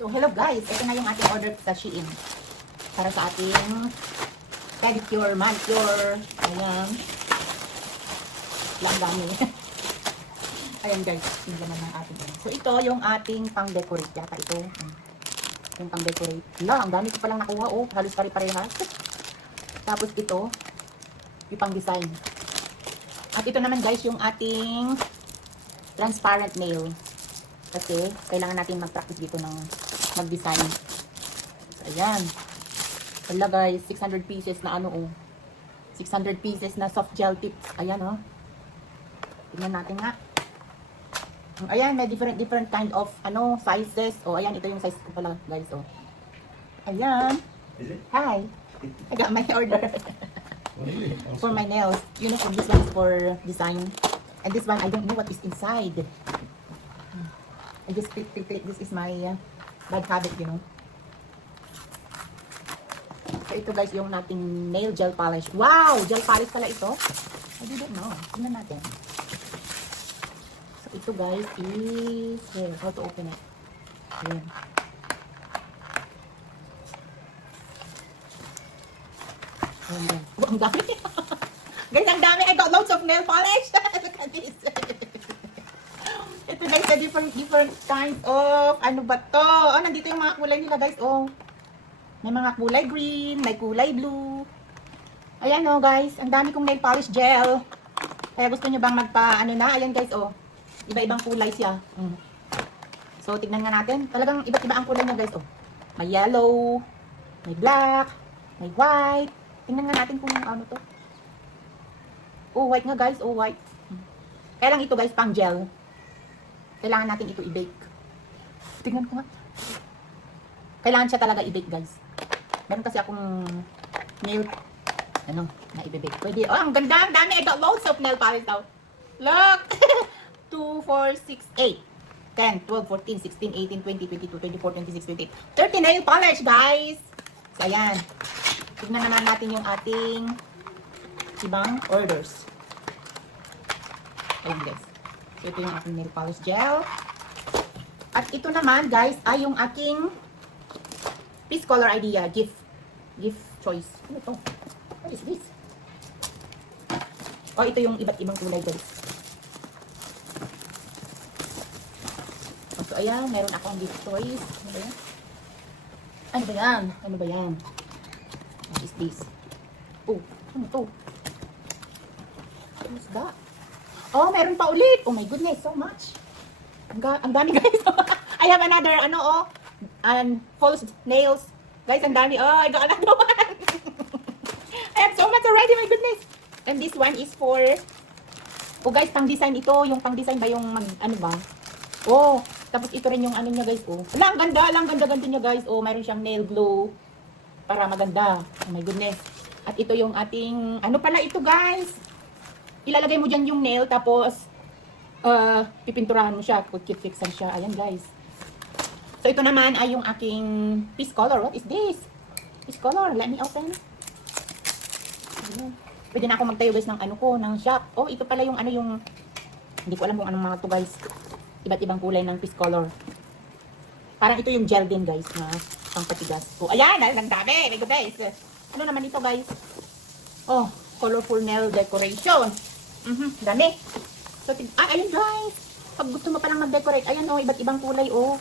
So, hello guys. Ito na yung ating order sa Shein. Para sa ating pedicure, manicure. Ayan. Lang dami. Ayan guys. Yung laman ng ating. So, ito yung ating pang-decorate. Yata ito. Yung pang-decorate. Lang, ang dami ko palang nakuha. Oh, halos pare-parehas. Tapos ito, yung pang-design. At ito naman guys, yung ating transparent nail. Kasi, kailangan natin mag-practice dito ng mag-design. So, ayan. Wala guys, 600 pieces na ano oh. 600 pieces na soft gel tips. Ayan oh. Tingnan natin nga. Ayan, may different kind of ano sizes. Oh, ayan, ito yung size ko pala guys oh. Ayan. Hi. I got my order. For my nails. You know, this one is for design. And this one, I don't know what is inside. I just click. This is my bad habit, you know. So, ito guys, yung nating nail gel polish. Wow! Gel polish pala ito. I didn't know. Tingnan natin. So, ito guys is... Here, how to open it. Ayan. Ayan. Oh, ang dami. Guys, ang dami. I got loads of nail polish. Look at this. Ito guys, different kinds of, ano ba to? Oh, nandito yung mga kulay nila guys, oh. May mga kulay green, may kulay blue. Ayan oh guys, ang dami kong nail polish gel. Kaya gusto nyo bang ano na? Ayan guys, oh. Iba-ibang kulay siya. So, tignan nga natin. Talagang iba't-iba ang kulay niya guys, oh. May yellow, may black, may white. Tingnan nga natin kung ano to. Oh, white nga guys, oh white. Kaya lang ito guys, pang gel. Kailangan natin ito i-bake. Tingnan ko nga. Kailangan siya talaga i-bake, guys. Meron kasi akong nail, ano, na i-bake. Pwede. Oh, ang ganda, ang dami. I got loads of nail polish out. Look! 2, 4, 6, 8, 10, 12, 14, 16, 18, 20, 22, 24, 26, 28, 30 nail polish, guys! So, ayan. Tignan naman natin yung ating ibang orders. Ayan, guys. So, ito yung aking nail polish gel. At ito naman, guys, ay yung aking Peace Color Idea gift choice. Ano ito? What is this? Oh, ito yung iba't ibang kulay, guys. So, ayan, meron akong gift choice. Ano ba yan? Ano ba yan? Ano ba yan? What is this? Oh, ano to? What's that? Oh, meron pa ulit. Oh my goodness, so much. Ang dami guys. I have another, ano oh, false nails. Guys, ang dami. Oh, I got another one. I have so much already, my goodness. And this one is for, oh guys, pang design ito. Yung pang design ba yung, ano ba? Oh, tapos ito rin yung ano niya guys, oh. Ang ganda niya guys. Oh, mayroon siyang nail glue para maganda. Oh my goodness. At ito yung ating, ano pala ito guys? Ilalagay mo dyan yung nail, tapos, pipinturahan mo siya, fixan siya. Ayan, guys. So, ito naman ay yung aking Peace Color. What is this? Peace Color. Let me open. Ayan. Pwede na ako magtayo, guys, ng ano ko, ng shop. Oh, ito pala yung ano yung, hindi ko alam kung anong mga to, guys. Iba't ibang kulay ng Peace Color. Parang ito yung gel din, guys, na pangpatigas. Oh, ayan, ang dami. Mega guys. Ano naman ito, guys? Oh, colorful nail decoration. Dami. So, ayun guys. Pag gusto mo palang mag-decorate, ayan oh, iba't ibang kulay oh.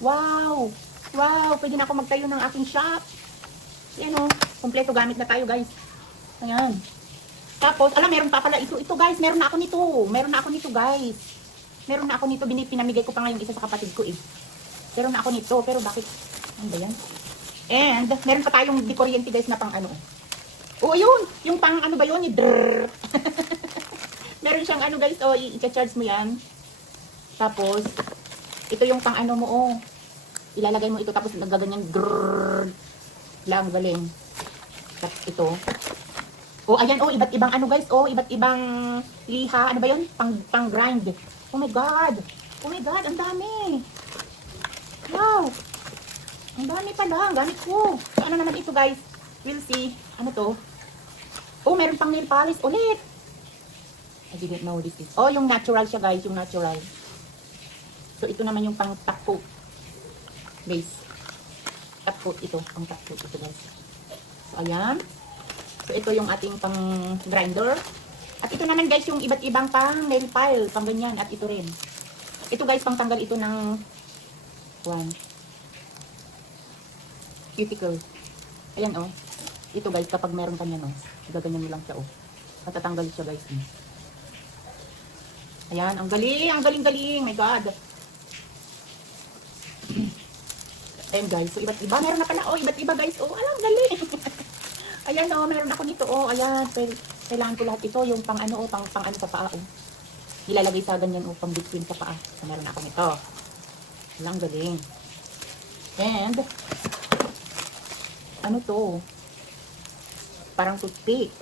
Wow. Wow, pwede na ako magtayo ng aking shop. Ayan oh, kompleto gamit na tayo guys. Ayan. Tapos, meron pa pala ito. Ito guys, meron na ako nito. Meron na ako nito guys. Meron na ako nito. Pinamigay ko pa ngayon isa sa kapatid ko eh. Meron na ako nito. Pero bakit? Ano ba yan? And, meron pa tayong dekoryente guys na pang ano. Oh, yun. Yung pang ano ba yun? Meron siyang ano guys, oh, i-charge mo yan. Tapos, ito yung pang ano mo, oh. Ilalagay mo ito, tapos nagaganyan, grrrr. Lang, galing. Tapos ito. Oh, ayan, oh, iba't ibang ano guys, oh, iba't ibang liha. Ano ba yun? Pang grind. Oh my God. Oh my God, ang dami. Wow. Ang dami pala, ang gamit ko. So, ano naman ito guys? We'll see. Ano to? Oh, meron pang nail polish ulit. I didn't know this is. Oh, yung natural siya guys, yung natural. So, ito naman yung pang top coat. base. Top coat ito. Ang top coat ito guys. So, ayan. So, ito yung ating pang grinder. At ito naman guys, yung iba't ibang pang nail file. Pang ganyan. At ito rin. Ito guys, pang tanggal ito ng cuticle. Ayan oh. Ito guys, kapag meron ka niyan oh. Gaganyan mo lang siya oh. Matatanggal siya guys. Ayan, ang galing. Ang galing-galing. My God. Ayan guys, so iba't iba. Meron na pala, oh, iba't iba guys. Oh, alam, galing. Ayan oh, meron ako nito, oh. Ayan, kailangan ko lahat ito. Yung pang ano, oh, pang ano sa paa, oh. Nilalagay sa ganyan, oh, pang between sa paa. So, meron ako nito. Alam, galing. And, ano to? Parang toothpick.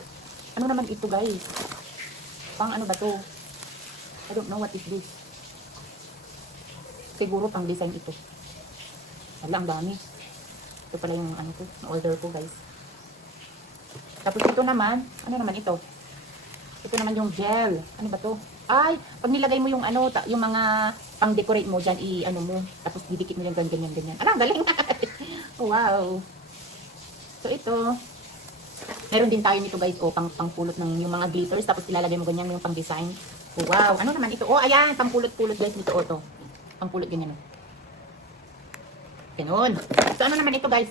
Ano naman ito guys? Pang ano ba to? I don't know what is this. Siguro pang design ito. Wala, ang dami. Ito pala yung ano ko, na-order ko guys. Tapos ito naman, ano naman ito? Ito naman yung gel. Ano ba to? Ay, pag nilagay mo yung ano, yung mga pang-decorate mo dyan, i-ano mo. Tapos didikit mo yung ganyan, ganyan. Ano, galing. Wow. So ito, meron din tayo nito guys, oh, pang-pulot ng yung mga glitters. Tapos ilalagay mo ganyan yung pang-design. Oh, wow. Ano naman ito? Oh, ayan, pang-pulot-pulot guys nito, oh, to. Pang-pulot ganyan, oh. Ganun. So, ano naman ito, guys?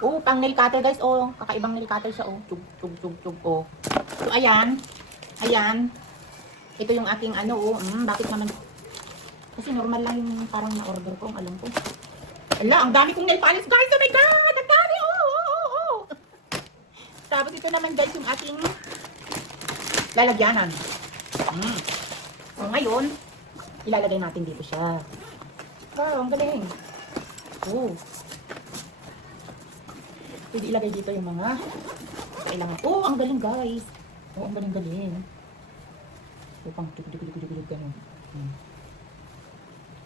Oh, pang nail cutter, guys. Oh, kakaibang nail cutter siya, oh. Chug, chug, chug, chug, oh. So, ayan. Ayan. Ito yung aking, ano, oh. Bakit naman? Kasi normal lang yung parang na-order ko, ang alam ko. Ala, ang dami kong nail polish, guys. Oh my God! Ang dami, oh. Tapos, ito naman, guys, yung ating lalagyanan. So, ngayon, ilalagay natin dito siya. Wow, ang galing. Oh. Pwede ilagay dito yung mga kailangan. Oh, ang galing guys. Oh, ang galing-galing. So, pang tulig-tulig-tulig ganun.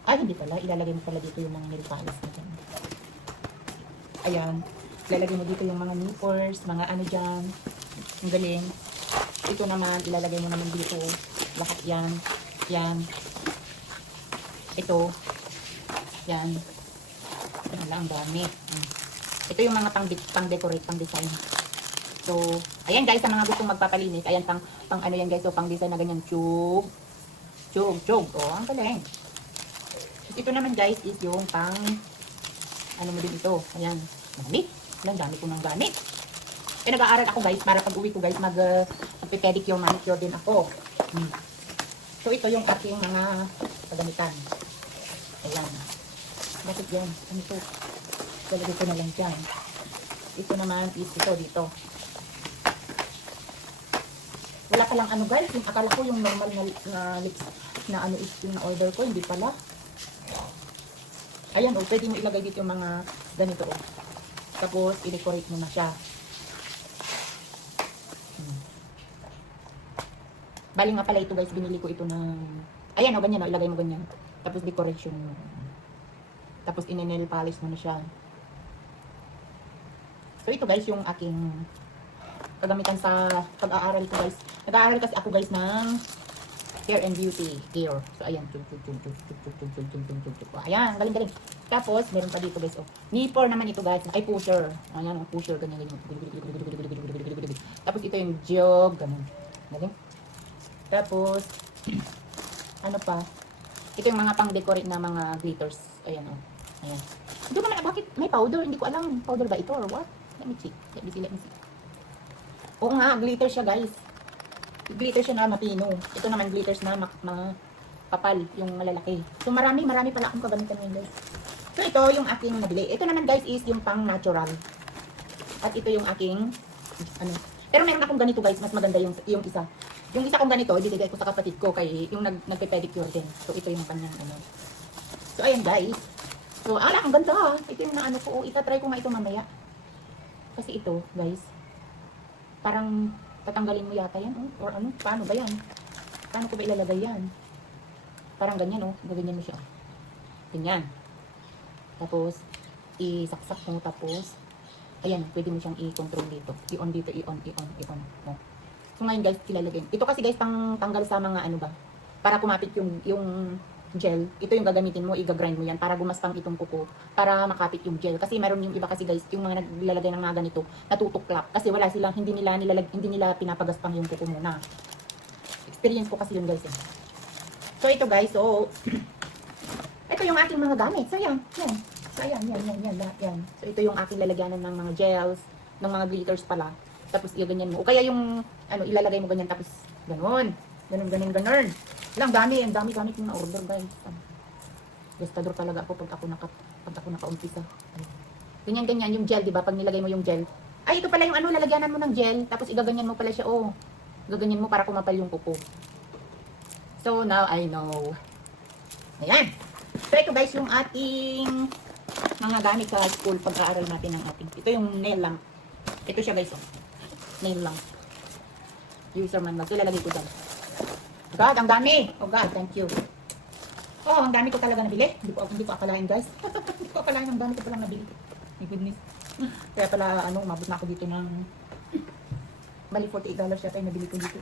Ay, hindi pala. Ilalagay mo pala dito yung mga nail polish na dyan. Ayan. Ilalagay mo dito yung mga nippers, mga ano dyan. Ang galing. Ito naman, ilalagay mo naman dito. Lahat yan. Yan. Ito. Yan. Wala, ang dami. Ito yung mga pang-decorate, pang-design. So, ayan guys, sa mga gustong magpapalinis, ayan pang ano yan guys, so pang-design na ganyan, chug. Oh, ang galing. Ito naman guys is yung pang, ano mo din ito, ayan, gamit. Ang dami ko ng gamit. Kaya nag-aaral ako guys, para pag-uwi ko guys, mag-pedicure, manicure din ako. So, ito yung aking mga pagamitan. Ayan. Bakit yan? Ano ito? Talagay ko na lang dyan. Ito naman is ito dito. Wala palang ano guys. Yung akala ko yung normal na lips na ano is yung na-order ko. Hindi pala. Ayan o. Pwede mo ilagay dito yung mga ganito o. Tapos i-decorate mo na siya. Bali nga pala ito guys. Binili ko ito ng... Ayan o. Ganyan o. Ilagay mo ganyan. Tapos decoration mo. Tapos in-nail polish mo na siya. So ito guys yung aking kagamitan sa pag-aaral ko guys. Nag-aaral kasi ako guys ng hair and beauty care. So ayan. Ayan, galing-galing. Tapos meron pa dito guys. Oh. Nipper naman ito guys. Ay pusher. Ayan, pusher ganyan. Tapos ito yung jog. Ganun. Galing. Tapos ano pa? Ito yung mga pang-decorate na mga glitters. Ayan o. Ayan. Ito naman, bakit may powder? Hindi ko alam. Powder ba ito or what? Let me see. Oo nga, glitter siya guys. Glitter siya na mapino. Ito naman glitters na kapal. Yung malalaki. So marami pala akong kagamitan ngayon guys. So ito yung aking nabili. Ito naman guys is yung pang natural. At ito yung aking, ano. Pero meron akong ganito guys. Mas maganda yung isa. Yung isa kong ganito, ibibigay ko sa kapatid ko kay yung nagpe-pedicure din. So ito yung kanyang ano. So ayan guys. So ala, ang ganda ha. Ito yung na ano ko. Itatry ko nga ito mamaya. Kasi ito guys. Parang tatanggalin mo yata yan. Oh. Or ano, paano ba yan? Paano ko ba ilalagay yan? Parang ganyan oh. Gaganyan mo siya. Ganyan. Tapos isaksak mo tapos ayan, pwede mo siyang i-control dito. I-on dito, i-on. Oh. So ngayon guys, ilalagay. Ito kasi guys pang tanggal sa mga ano ba. Para kumapit yung gel. Ito yung gagamitin mo, i-grind mo yan para gumaspang itong kuko, para makapit yung gel. Kasi meron yung iba kasi guys, yung mga naglalagay ng mga ganito, natutuklap. Kasi wala silang, hindi nila pinapagaspang yung kuko muna. Experience ko kasi yun guys. So ito guys, so ito yung ating mga gamit. So yan, yan. So ayan, yan, lahat yan. So ito yung aking lalagyanan ng mga gels, ng mga glitters pala. Tapos ganyan mo. O kaya yung, ilalagay mo ganyan, tapos ganon. Ganon. Ang dami kong na-order guys. Gastador talaga ako pag ako naka-umpisa. Ganyan yung gel, di ba? Pag nilagay mo yung gel. Ay, ito pala yung lalagyanan mo ng gel. Tapos igaganyan mo pala siya, oh. Gaganyan mo para kumapal yung kuko. So, now I know. Ayan. So, ito guys, yung ating mga gamit sa school pag-aaral natin ng ating. Ito yung nail lamp. Ito siya guys, oh. Nail lamp. User manual. So, ilalagay ko dyan. God, ang dami. Oh God, thank you. Oh, ang dami ko talaga nabili. Hindi ko akalain, guys. Hindi ko akalain, ang dami ko palang nabili. My goodness. Kaya pala, umabot na ako dito ng bali $48 yata yung nabili ko dito.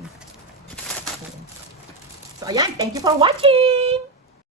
So, ayan. Thank you for watching!